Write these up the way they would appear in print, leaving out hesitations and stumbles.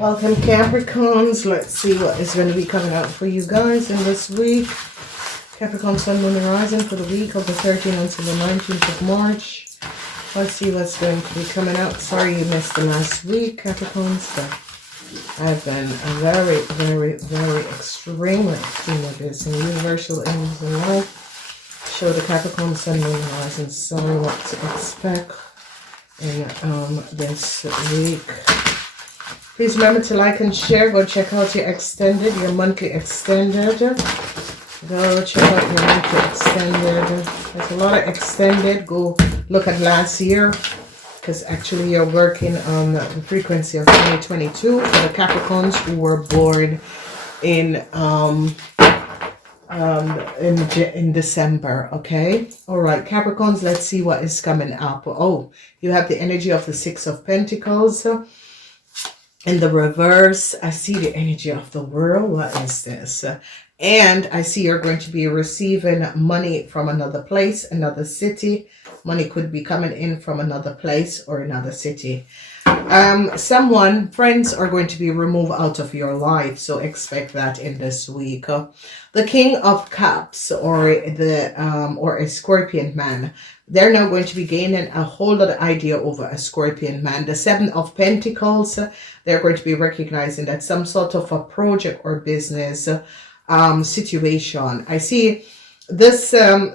Welcome, Capricorns. Let's see what is going to be coming out for you guys in this week. Capricorn Sun, Moon, and Rising for the week of the 13th until the 19th of March. Let's see what's going to be coming out. Sorry you missed the last week, Capricorns, but I've been very extremely busy. Universal angels and life show the Capricorn Sun, Moon, and Rising sign what to expect in this week. Please remember to like and share. Go check out your monthly extended. Go check out your monthly extended. There's a lot of extended. Go look at last year, because actually you're working on the frequency of 2022 for the Capricorns who were born in December. Okay, all right, Capricorns, let's see what is coming up. Oh, you have the energy of the Six of Pentacles. In the reverse, I see the energy of the World. What is this? And I see you're going to be receiving money from another place, another city. Money could be coming in from another place or another city. Friends are going to be removed out of your life, so expect that in this week. The King of Cups or a Scorpion man, they're now going to be gaining a whole lot of idea over a Scorpion man. The Seven of Pentacles, they're going to be recognizing that some sort of a project or business situation. I see this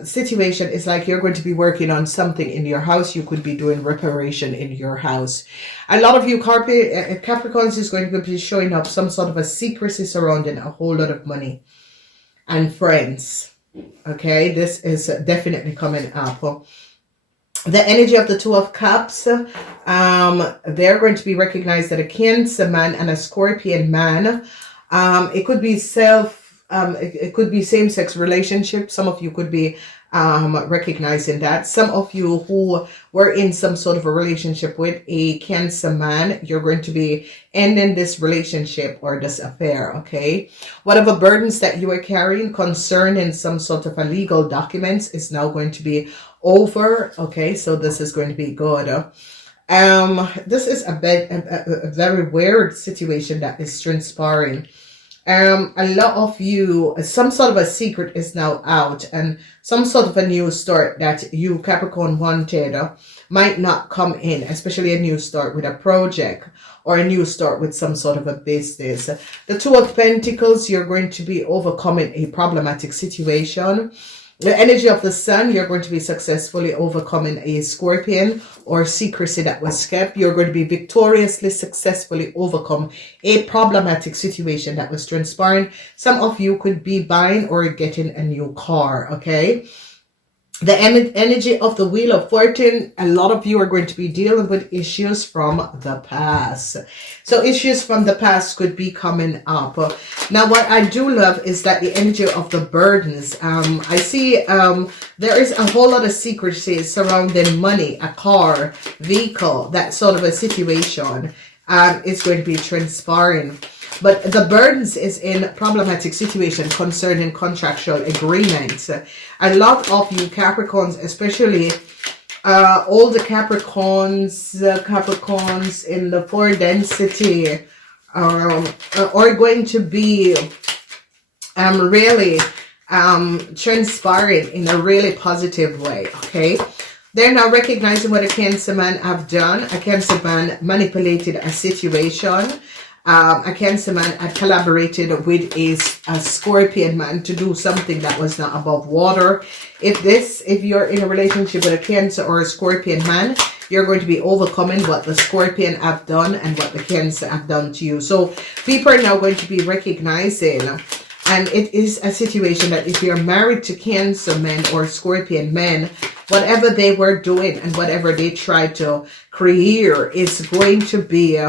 situation is like you're going to be working on something in your house. You could be doing reparation in your house. A lot of you Capricorns is going to be showing up some sort of a secrecy surrounding a whole lot of money and friends. Okay, this is definitely coming up. The energy of the Two of Cups, they're going to be recognized that a Cancer man and a Scorpion man. It could be it could be same-sex relationship. Some of you could be recognizing that. Some of you who were in some sort of a relationship with a Cancer man, you're going to be ending this relationship or this affair, okay? Whatever burdens that you are carrying concerning some sort of a legal documents is now going to be over, okay? So this is going to be good. This is a very weird situation that is transpiring. A lot of you, some sort of a secret is now out, and some sort of a new start that you Capricorn wanted might not come in, especially a new start with a project or a new start with some sort of a business. The Two of Pentacles, you're going to be overcoming a problematic situation. The energy of the Sun, you're going to be successfully overcoming a Scorpion or secrecy that was kept. You're going to be victoriously, successfully overcome a problematic situation that was transpiring. Some of you could be buying or getting a new car, okay? The energy of the Wheel of Fortune, a lot of you are going to be dealing with issues from the past. So issues from the past could be coming up. Now, what I do love is that the energy of the burdens. I see there is a whole lot of secrecy surrounding money, a car, vehicle, that sort of a situation is going to be transpiring. But the burdens is in problematic situation concerning contractual agreements. A lot of you Capricorns, especially all the Capricorns in the 4 density are going to be really transpiring in a really positive way, okay? They're now recognizing what a Cancer man have done. A Cancer man manipulated a situation. A Cancer man had collaborated with a Scorpion man to do something that was not above water. If you're in a relationship with a Cancer or a Scorpion man, you're going to be overcoming what the Scorpion have done and what the Cancer have done to you. So people are now going to be recognizing, and it is a situation that if you're married to Cancer men or Scorpion men, whatever they were doing and whatever they tried to create is going to be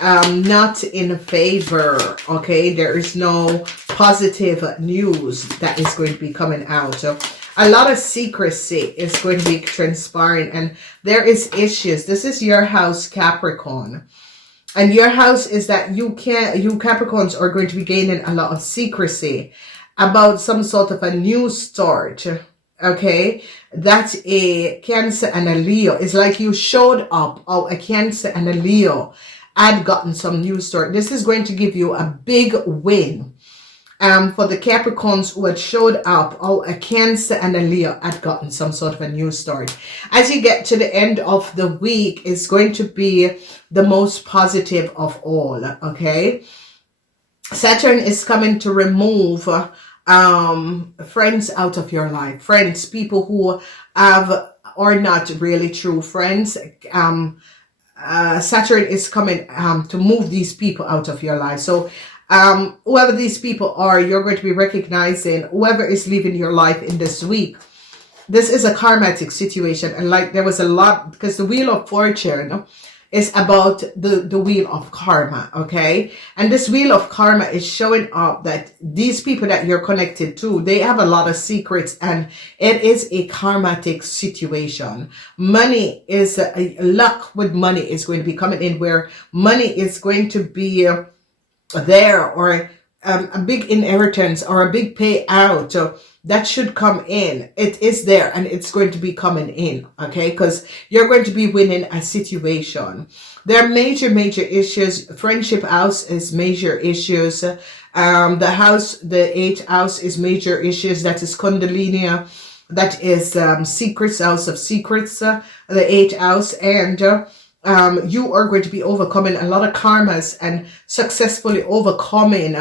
not in favor, okay? There is no positive news that is going to be coming out. A lot of secrecy is going to be transpiring, and there is issues. This is your house, Capricorn. And your house is that you Capricorns are going to be gaining a lot of secrecy about some sort of a new start, okay? That's a Cancer and a Leo. It's like you showed up, a Cancer and a Leo. had gotten some news story. This is going to give you a big win. For the Capricorns who had showed up, a Cancer and a Leo had gotten some sort of a news story. As you get to the end of the week, it's going to be the most positive of all, okay? Saturn is coming to remove friends out of your life. Friends, people who are not really true friends. Saturn is coming to move these people out of your life. So whoever these people are, you're going to be recognizing whoever is leaving your life in this week. This is a karmatic situation. And like there was a lot, because the Wheel of Fortune is about the wheel of karma, okay? And this wheel of karma is showing up that these people that you're connected to, they have a lot of secrets, and it is a karmatic situation. Money is, luck with money is going to be coming in, where money is going to be there, or a big inheritance or a big payout that should come in. It is there, and it's going to be coming in, okay? Because you're going to be winning a situation. There are major issues. Friendship house is major issues. The house, the 8th house, is major issues. That is Kundalini. That is secrets, house of secrets, the 8th house. And you are going to be overcoming a lot of karmas and successfully overcoming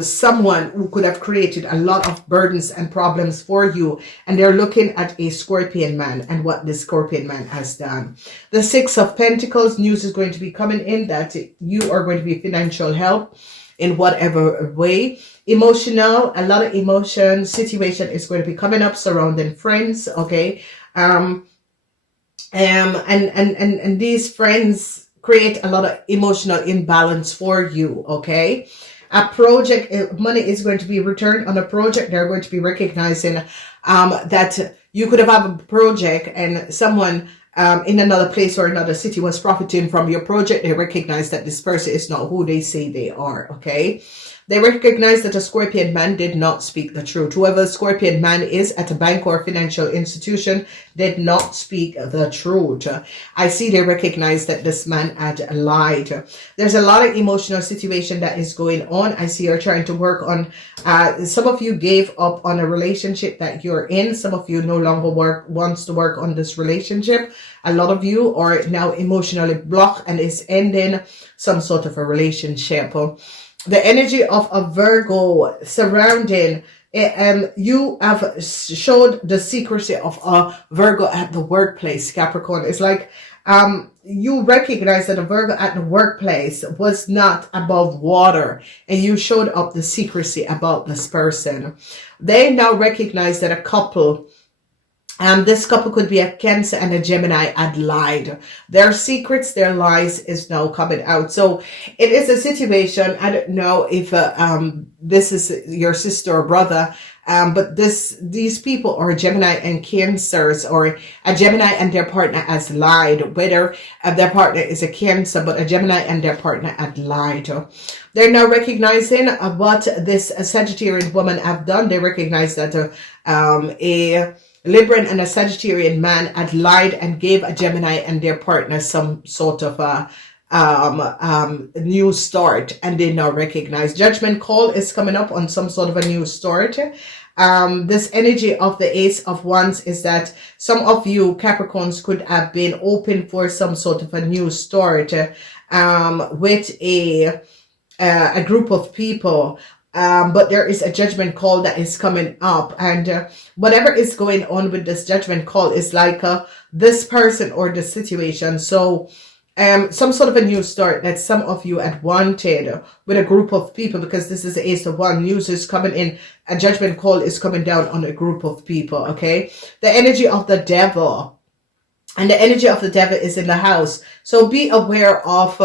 someone who could have created a lot of burdens and problems for you. And they're looking at a Scorpion man and what the Scorpion man has done. The 6 of Pentacles, news is going to be coming in that you are going to be financial help in whatever way. Emotional, a lot of emotion situation is going to be coming up surrounding friends, okay? And these friends create a lot of emotional imbalance for you, okay? A project, money is going to be returned on a project. They're going to be recognizing that you could have a project and someone in another place or another city was profiting from your project. They recognize that this person is not who they say they are, okay? They recognize that a Scorpion man did not speak the truth. Whoever Scorpion man is at a bank or financial institution did not speak the truth. I see they recognize that this man had lied. There's a lot of emotional situation that is going on. I see you're trying to work on, some of you gave up on a relationship that you're in. Some of you no longer wants to work on this relationship. A lot of you are now emotionally blocked and is ending some sort of a relationship. The energy of a Virgo surrounding, you have showed the secrecy of a Virgo at the workplace, Capricorn. It's like you recognize that a Virgo at the workplace was not above water, and you showed up the secrecy about this person. They now recognize that a couple, this couple could be a Cancer and a Gemini, had lied. Their secrets, their lies is now coming out. So it is a situation. I don't know if this is your sister or brother, but these people are Gemini and Cancers, or a Gemini and their partner has lied. Whether their partner is a Cancer, but a Gemini and their partner had lied. They're now recognizing what this Sagittarian woman have done. They recognize that a Libran and a Sagittarian man had lied and gave a Gemini and their partner some sort of a new start, and they now recognize. Judgment call is coming up on some sort of a new start. This energy of the Ace of Wands is that some of you Capricorns could have been open for some sort of a new start with a group of people. But there is a judgment call that is coming up, and whatever is going on with this judgment call is like this person or the situation. So some sort of a new start that some of you had wanted with a group of people, because this is the Ace of Wands. News is coming in, a judgment call is coming down on a group of people, okay? The energy of the devil, and the energy of the devil is in the house. So be aware of,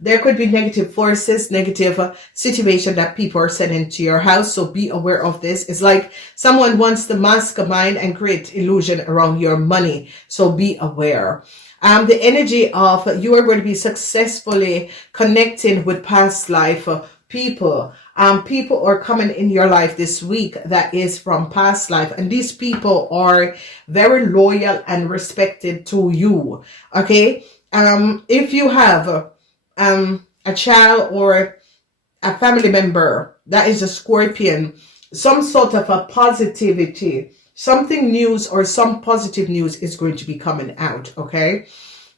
there could be negative forces, negative situation that people are sending to your house. So be aware of this. It's like someone wants to mastermind and create illusion around your money. So be aware. The energy of you are going to be successfully connecting with past life people. People are coming in your life this week that is from past life, and these people are very loyal and respected to you, okay? If you have a child or a family member that is a Scorpion, some sort of a positivity, something news or some positive news is going to be coming out, okay?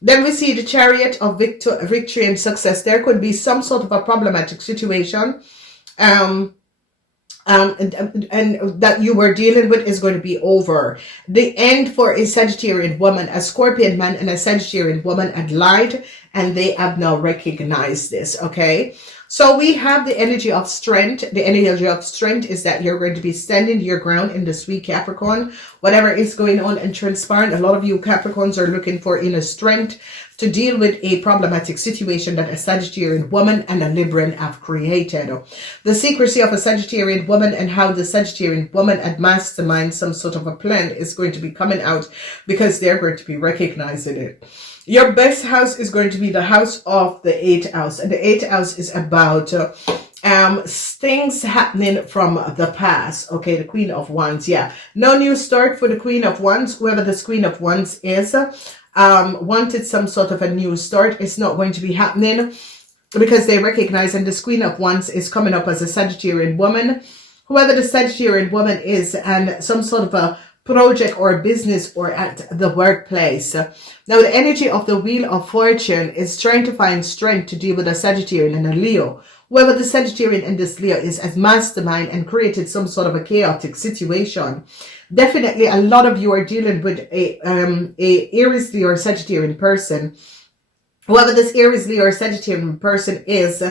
Then we see the Chariot of victory and success. There could be some sort of a problematic situation um, and that you were dealing with is going to be over. The end for a Sagittarian woman, a Scorpion man and a Sagittarian woman had lied, and they have now recognized this, okay? So we have the energy of strength. The energy of strength is that you're going to be standing your ground in this week, Capricorn. Whatever is going on and transparent, a lot of you Capricorns are looking for inner strength to deal with a problematic situation that a Sagittarian woman and a Libran have created. The secrecy of a Sagittarian woman and how the Sagittarian woman had mastermind some sort of a plan is going to be coming out because they're going to be recognizing it. Your best house is going to be the house of the 8th house. And the 8th house is about things happening from the past. Okay, the Queen of Wands. Yeah, no new start for the Queen of Wands. Whoever this Queen of Wands is, wanted some sort of a new start. It's not going to be happening because they recognize, and this Queen of Wands is coming up as a Sagittarian woman. Whoever the Sagittarian woman is, and some sort of a project or business or at the workplace. Now the energy of the Wheel of Fortune is trying to find strength to deal with a Sagittarian and a Leo. Whoever the Sagittarian and this Leo is as mastermind and created some sort of a chaotic situation. Definitely a lot of you are dealing with a Aries, Leo or Sagittarian person. Whoever this Aries, Leo or Sagittarian person is,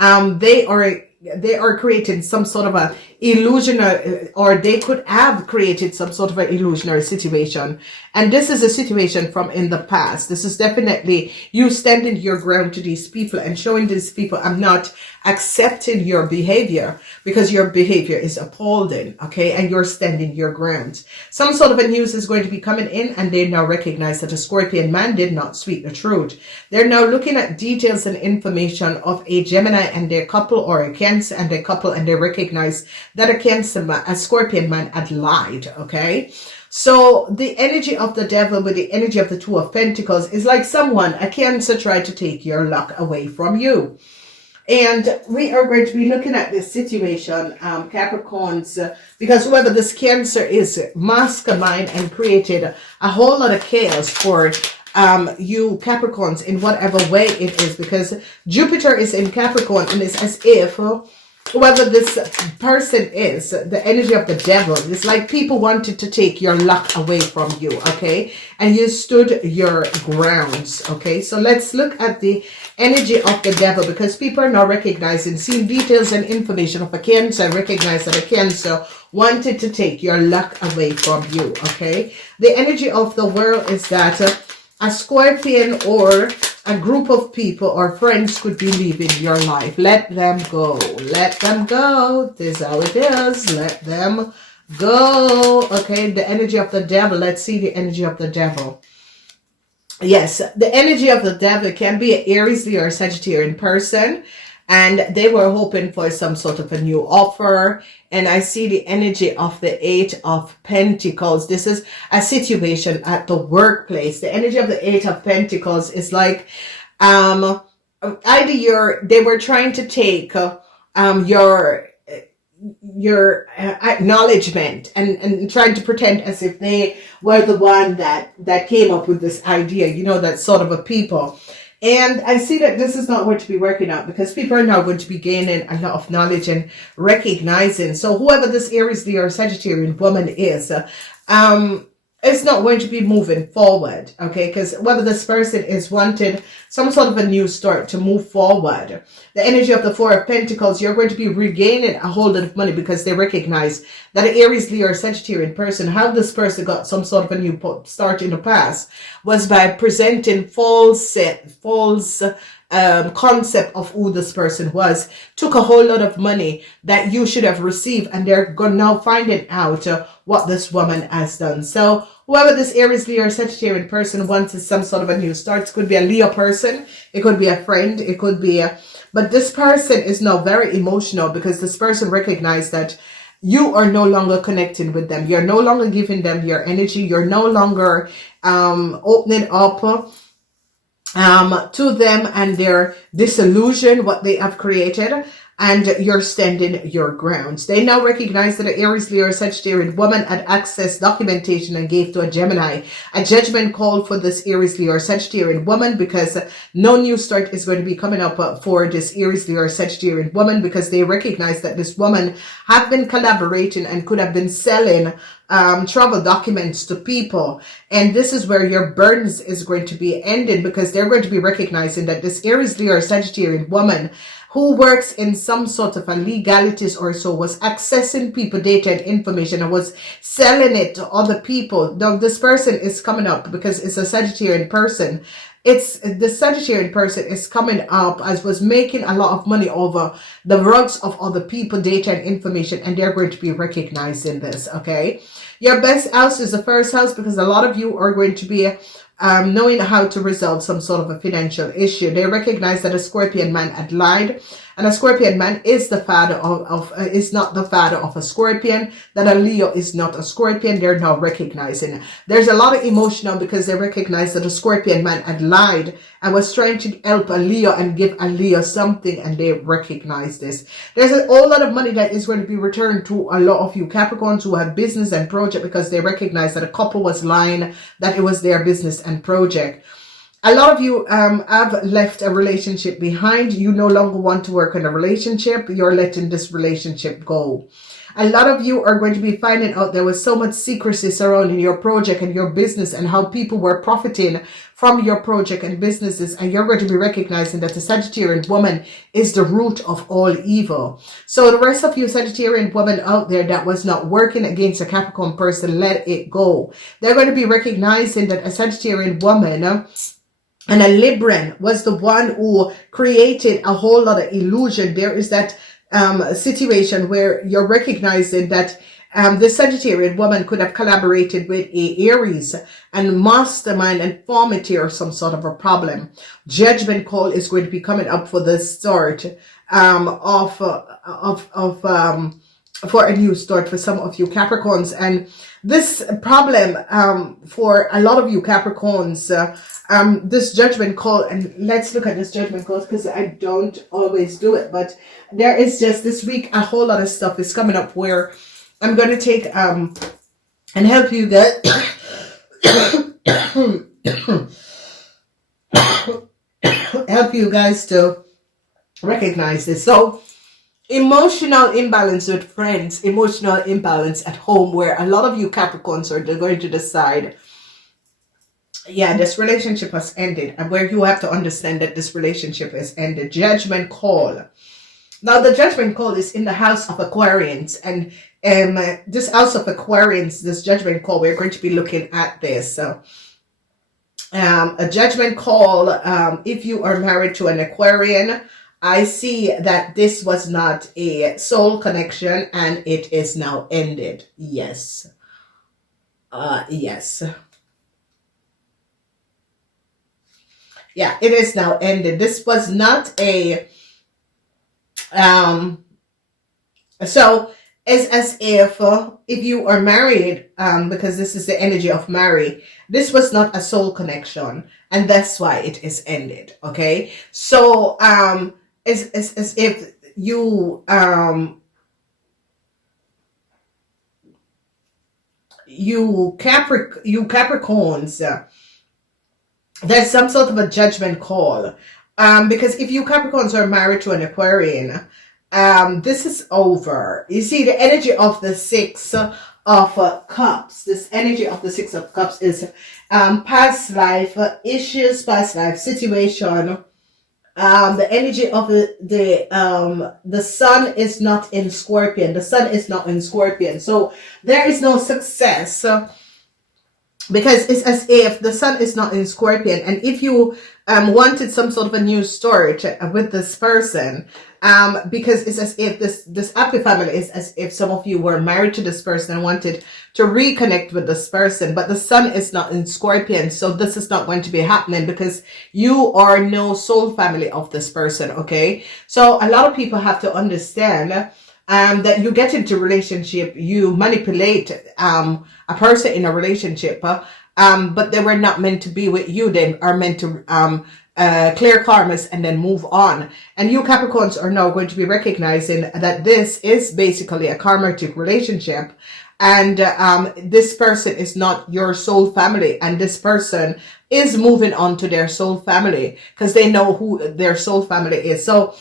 they are creating some sort of a illusionary, or they could have created some sort of an illusionary situation. And this is a situation from in the past. This is definitely you standing your ground to these people and showing these people, I'm not accepting your behavior because your behavior is appalling, okay? And you're standing your ground. Some sort of a news is going to be coming in, and they now recognize that a Scorpion man did not speak the truth. They're now looking at details and information of a Gemini and their couple, or a Cancer and their couple, and they recognize that a Scorpion man had lied, okay? So the energy of the devil with the energy of the Two of Pentacles is like someone, a Cancer, tried to take your luck away from you. And we are going to be looking at this situation, Capricorns, because whoever this Cancer is mastermind and created a whole lot of chaos for you Capricorns in whatever way it is, because Jupiter is in Capricorn, and it's as if whoever this person is, the energy of the devil, it's like people wanted to take your luck away from you, okay? And you stood your grounds, okay? So let's look at the energy of the devil, because people are now recognizing, seeing details and information of a Cancer, and recognize that a Cancer wanted to take your luck away from you, okay? The energy of the world is that a Scorpion or a group of people or friends could be leaving your life. Let them go. Let them go. This is how it is. Let them go. Okay, the energy of the devil. Let's see the energy of the devil. Yes, the energy of the devil can be an Aries, Leo, or Sagittarian person. And they were hoping for some sort of a new offer. And I see the energy of the 8 of Pentacles. This is a situation at the workplace. The energy of the 8 of Pentacles is like, either they were trying to take your acknowledgement and trying to pretend as if they were the one that came up with this idea, you know, that sort of a people. And I see that this is not going to be working out, because people are now going to be gaining a lot of knowledge and recognizing. So whoever this Aries, Leo, or Sagittarian woman is, it's not going to be moving forward, okay? Because whether this person is wanted some sort of a new start to move forward. The energy of the 4 of Pentacles, you're going to be regaining a whole lot of money because they recognize that an Aries, Leo, or Sagittarian person, how this person got some sort of a new start in the past was by presenting false concept of who this person was, took a whole lot of money that you should have received, and they're now finding out what this woman has done. So whoever this Aries, Leo, or Sagittarian person wants is some sort of a new start. It could be a Leo person, it could be a friend, it could be but this person is now very emotional, because this person recognized that you are no longer connecting with them. You're no longer giving them your energy. You're no longer opening up to them and their disillusion, what they have created, and you're standing your grounds. They now recognize that the Aries, Leo, Sagittarius woman had access documentation and gave to a Gemini. A judgment call for this Aries, Leo, Sagittarius woman, because no new start is going to be coming up for this Aries, Leo, Sagittarius woman, because they recognize that this woman have been collaborating and could have been selling travel documents to people. And this is where your burdens is going to be ending, because they're going to be recognizing that this Aries, Leo, or Sagittarius woman who works in some sort of a legalities or so was accessing people data and information and was selling it to other people. Now this person is coming up because it's a Sagittarian person. It's the Sagittarian person is coming up as was making a lot of money over the rugs of other people, data and information, and they're going to be recognizing this. Okay, your best house is the first house, because a lot of you are going to be knowing how to resolve some sort of a financial issue. They recognize that a Scorpion man had lied, and a Scorpion man is the father is not the father of a Scorpion, that a Leo is not a Scorpion. They're now recognizing there's a lot of emotional, because they recognize that a Scorpion man had lied and was trying to help a Leo and give a Leo something, and they recognize this. There's a whole lot of money that is going to be returned to a lot of you Capricorns who have business and project, because they recognize that a couple was lying, that it was their business and project. A lot of you have left a relationship behind. You no longer want to work in a relationship. You're letting this relationship go. A lot of you are going to be finding out there was so much secrecy surrounding your project and your business, and how people were profiting from your project and businesses, and you're going to be recognizing that the Sagittarian woman is the root of all evil. So the rest of you Sagittarian women out there that was not working against a Capricorn person, let it go. They're going to be recognizing that a Sagittarian woman and a Libran was the one who created a whole lot of illusion. There is that situation where you're recognizing that the Sagittarian woman could have collaborated with a Aries and mastermind and form it here some sort of a problem. Judgment call is going to be coming up for the start for a new start for some of you Capricorns. And this problem for a lot of you Capricorns, this judgment call, and let's look at this judgment call, because I don't always do it, but there is just this week a whole lot of stuff is coming up where I'm going to take and help you get help you guys to recognize this. So emotional imbalance with friends, emotional imbalance at home, where a lot of you Capricorns are going to decide, yeah, this relationship has ended, and where you have to understand that this relationship has ended. Judgment call. Now the judgment call is in the house of Aquarians, and this house of Aquarians, this judgment call, we're going to be looking at this. So a judgment call, if you are married to an Aquarian, I see that this was not a soul connection and it is now ended. Yes. Yes. Yeah, it is now ended. This was not a so it's as if you are married, because this is the energy of marry, this was not a soul connection, and that's why it is ended. Okay, so it's as if you you Capricorns, there's some sort of a judgment call, because if you Capricorns are married to an Aquarian, this is over. You see, the energy of the Six of Cups, this energy of the Six of Cups is past life issues, past life situation. The energy of the sun is not in Scorpion. The sun is not in Scorpion, so there is no success. Because it's as if the sun is not in Scorpion, and if you wanted some sort of a new start with this person, because it's as if this happy family is as if some of you were married to this person and wanted to reconnect with this person, but the sun is not in Scorpion, so this is not going to be happening because you are no soul family of this person. Okay, so a lot of people have to understand that you get into relationship, you manipulate a person in a relationship but they were not meant to be with you. They are meant to clear karmas and then move on. And you Capricorns are now going to be recognizing that this is basically a karmatic relationship. And this person is not your soul family. And this person is moving on to their soul family because they know who their soul family is. So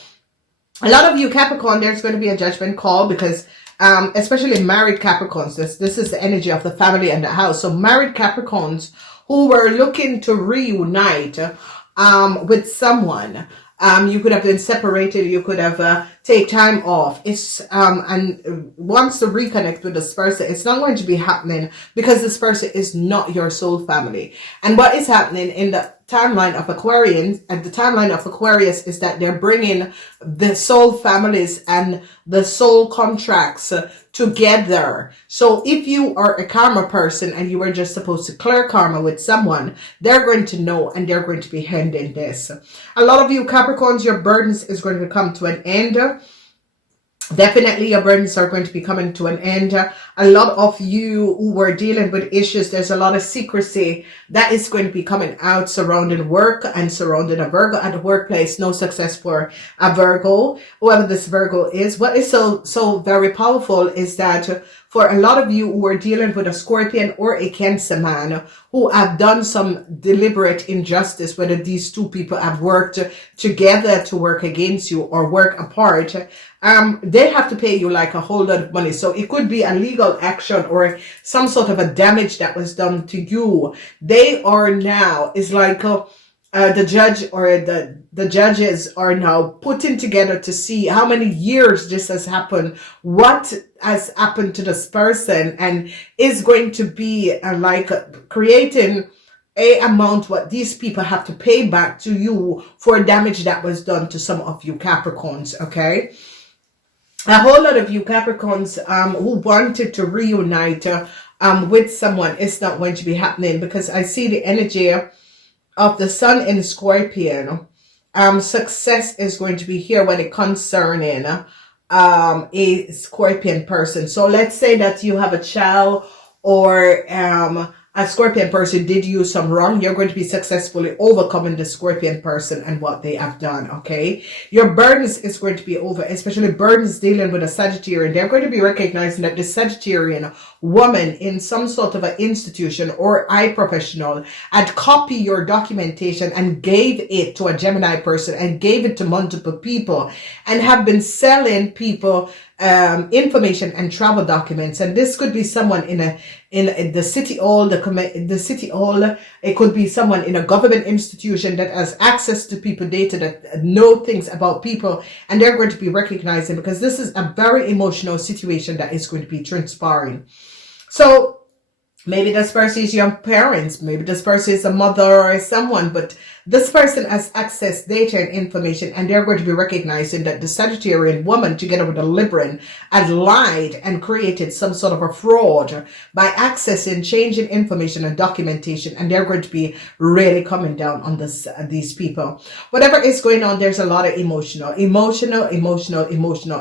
a lot of you Capricorn, there's going to be a judgment call because especially married Capricorns, this is the energy of the family and the house. So married Capricorns who were looking to reunite with someone. You could have been separated. You could have take time off. It's and wants to reconnect with this person. It's not going to be happening because this person is not your soul family. And what is happening in the timeline of Aquarians, at the timeline of Aquarius, is that they're bringing the soul families and the soul contracts together. So if you are a karma person and you were just supposed to clear karma with someone, they're going to know and they're going to be handling this. A lot of you Capricorns, your burdens is going to come to an end. Definitely your burdens are going to be coming to an end. A lot of you who were dealing with issues, there's a lot of secrecy that is going to be coming out surrounding work and surrounding a Virgo at the workplace. No success for a Virgo, whoever this Virgo is. What is so very powerful is that for a lot of you who are dealing with a Scorpion or a Cancer man who have done some deliberate injustice, whether these two people have worked together to work against you or work apart, they have to pay you like a whole lot of money. So it could be a legal action or some sort of a damage that was done to you. They are now, it's like the judge or the judges are now putting together to see how many years this has happened, what has happened to this person, and is going to be creating a amount what these people have to pay back to you for damage that was done to some of you Capricorns, okay? A whole lot of you Capricorns who wanted to reunite with someone, it's not going to be happening because I see the energy of the Sun in Scorpion. Success is going to be here when it concerning a Scorpion person. So let's say that you have a child or a Scorpion person did you some wrong. You're going to be successfully overcoming the Scorpion person and what they have done, okay? Your burdens is going to be over, especially burdens dealing with a Sagittarian. They're going to be recognizing that the Sagittarian woman in some sort of an institution or eye professional had copied your documentation and gave it to a Gemini person and gave it to multiple people and have been selling people information and travel documents. And this could be someone in the city hall, the city hall. It could be someone in a government institution that has access to people data, that know things about people, and they're going to be recognizing because this is a very emotional situation that is going to be transpiring. So maybe this person is your parents, maybe this person is a mother or someone, but this person has access data and information, and they're going to be recognizing that the Sagittarian woman together with the Libran had lied and created some sort of a fraud by accessing, changing information and documentation, and they're going to be really coming down on these people. Whatever is going on, there's a lot of emotional.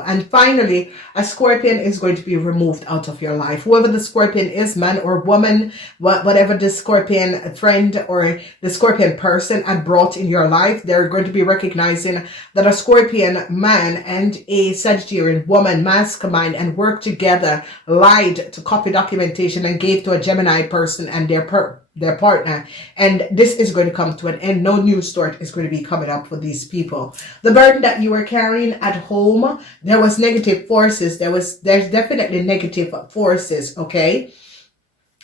And finally, a Scorpion is going to be removed out of your life. Whoever the Scorpion is, man or woman, whatever the Scorpion friend or the Scorpion person had brought in your life, they're going to be recognizing that a Scorpion man and a Sagittarian woman mastermind and worked together, lied to copy documentation and gave to a Gemini person and their partner, and this is going to come to an end. No new start is going to be coming up for these people. The burden that you were carrying at home, there was negative forces. There's definitely negative forces, okay?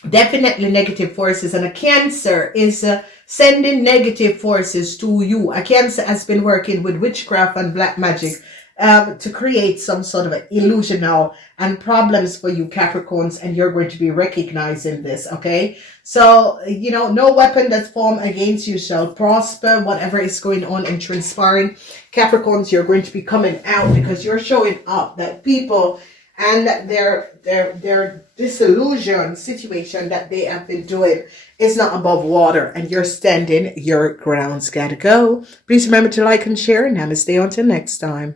Definitely negative forces, and a Cancer is sending negative forces to you. A Cancer has been working with witchcraft and black magic to create some sort of an illusion now and problems for you Capricorns, and you're going to be recognizing this, okay? So, you know, no weapon that's formed against you shall prosper. Whatever is going on and transpiring, Capricorns, you're going to be coming out because you're showing up that people and their disillusion situation that they have been doing is not above water, and you're standing your grounds. Gotta go. Please remember to like and share, and namaste until next time.